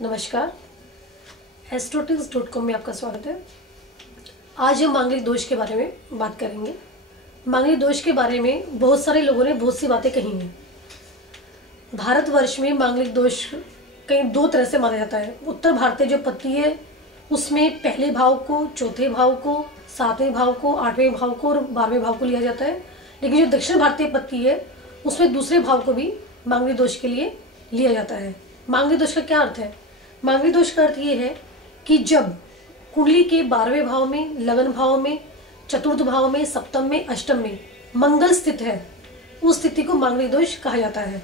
नमस्कार। एस्ट्रोटिक्स.com में आपका स्वागत है। आज हम मांगलिक दोष के बारे में बात करेंगे। मांगलिक दोष के बारे में बहुत सारे लोगों ने बहुत सी बातें कही हैं। भारतवर्ष में मांगलिक दोष कई दो तरह से माना जाता है। उत्तर भारतीय जो पत्ती है उसमें पहले भाव को, चौथे भाव को, सातवें भाव को, आठवें भाव को और 12वें भाव को लिया जाता है। लेकिन जो दक्षिण भारतीय पत्ती है उसमें दूसरे भाव को भी मांगलिक दोष के लिए लिया जाता है। मांगलिक दोष का क्या अर्थ है? मांगलिक दोष का अर्थ ये है कि जब कुंडली के 12वें भाव में, लगन भाव में, चतुर्थ भाव में, सप्तम में, अष्टम में मंगल स्थित है, उस स्थिति को मांगलिक दोष कहा जाता है।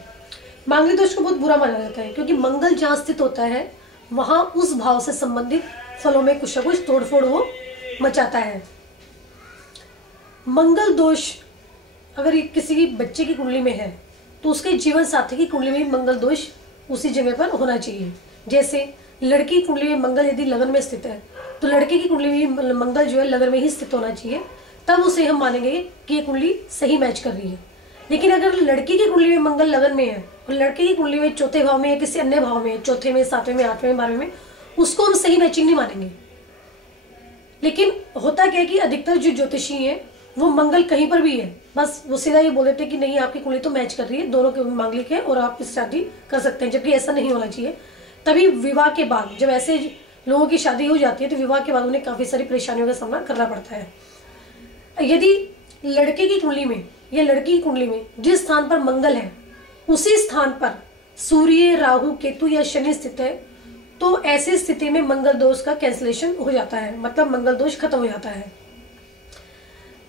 मांगलिक दोष को बहुत बुरा माना जाता है क्योंकि मंगल जहाँ स्थित होता है वहाँ उस भाव से संबंधित फलों में कुछ न कुछ तोड़फोड़ वो मचाता है। मंगल दोष अगर किसी की बच्चे की कुंडली में है तो उसके जीवन साथी की कुंडली में मंगल दोष उसी जगह पर होना चाहिए। जैसे लड़की की कुंडली में मंगल यदि लगन में स्थित है तो लड़के की कुंडली में मंगल जो है लगन में ही स्थित होना चाहिए, तब उसे हम मानेंगे कि ये कुंडली सही मैच कर रही है। लेकिन अगर लड़की की कुंडली में मंगल लगन में है और लड़के की कुंडली में चौथे भाव में या किसी अन्य भाव में, चौथे में, सातवें में, आठवें में, 12वें में, उसको हम सही मैचिंग नहीं मानेंगे। लेकिन होता क्या है कि अधिकतर जो ज्योतिषी हैं वो मंगल कहीं पर भी है, बस वो सीधा ये बोल देते हैं कि नहीं आपकी कुंडली तो मैच कर रही है, दोनों के मांगलिक है और आप इस शादी कर सकते हैं, जबकि ऐसा नहीं होना चाहिए। तभी विवाह के बाद जब ऐसे लोगों की शादी हो जाती है तो विवाह के बाद उन्हें काफ़ी सारी परेशानियों का सामना करना पड़ता है। यदि लड़के की कुंडली में या लड़की की कुंडली में जिस स्थान पर मंगल है उसी स्थान पर सूर्य, राहु, केतु या शनि स्थित है तो ऐसी स्थिति में मंगल दोष का कैंसिलेशन हो जाता है, मतलब मंगल दोष खत्म हो जाता है।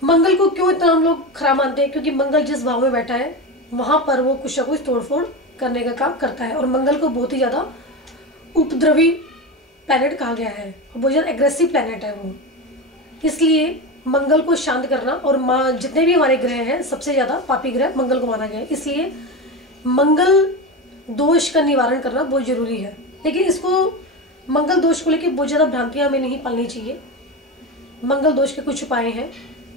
मंगल को क्यों इतना हम लोग खराब मानते हैं? क्योंकि मंगल जिस भाव में बैठा है वहां पर वो कुछ न कुछ तोड़फोड़ करने का काम करता है और मंगल को बहुत ही ज्यादा उपद्रवी प्लैनेट कहा गया है, बहुत ज्यादा एग्रेसिव प्लैनेट है वो। इसलिए मंगल को शांत करना, और जितने भी हमारे ग्रह हैं सबसे ज्यादा पापी ग्रह मंगल को माना गया है, इसलिए मंगल दोष का निवारण करना बहुत जरूरी है। लेकिन इसको मंगल दोष को लेकर बहुत ज्यादा भ्रांतियां हमें नहीं पालनी चाहिए। मंगल दोष के कुछ उपाय हैं,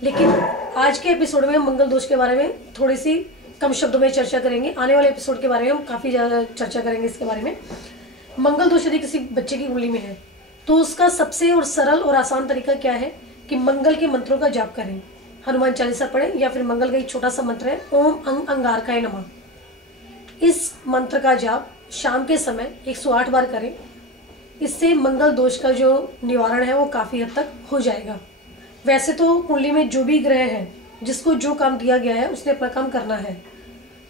लेकिन आज के एपिसोड में हम मंगल दोष के बारे में थोड़ी सी कम शब्दों में चर्चा करेंगे। आने वाले एपिसोड के बारे में हम काफ़ी ज़्यादा चर्चा करेंगे इसके बारे में। मंगल दोष यदि किसी बच्चे की कुंडली में है तो उसका सबसे और सरल और आसान तरीका क्या है कि मंगल के मंत्रों का जाप करें, हनुमान चालीसा पढ़ें, या फिर मंगल का एक छोटा सा मंत्र है ओम अंगारकाय नमः। इस मंत्र का जाप शाम के समय 108 बार करें। इससे मंगल दोष का जो निवारण है वो काफ़ी हद तक हो जाएगा। वैसे तो कुंडली में जो भी ग्रह है जिसको जो काम दिया गया है उसने अपना काम करना है,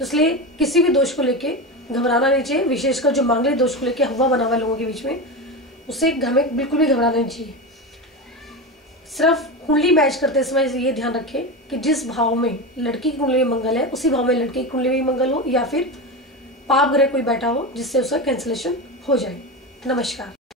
इसलिए किसी भी दोष को लेके घबराना नहीं चाहिए। विशेषकर जो मांगलिक दोष को लेके हवा बना हुआ लोगों के बीच में, उससे हमें बिल्कुल भी घबराना नहीं चाहिए। सिर्फ कुंडली मैच करते समय ये ध्यान रखें कि जिस भाव में लड़की की कुंडली में मंगल है उसी भाव में लड़के की कुंडली में मंगल हो, या फिर पाप ग्रह कोई बैठा हो जिससे उसका कैंसिलेशन हो जाए। नमस्कार।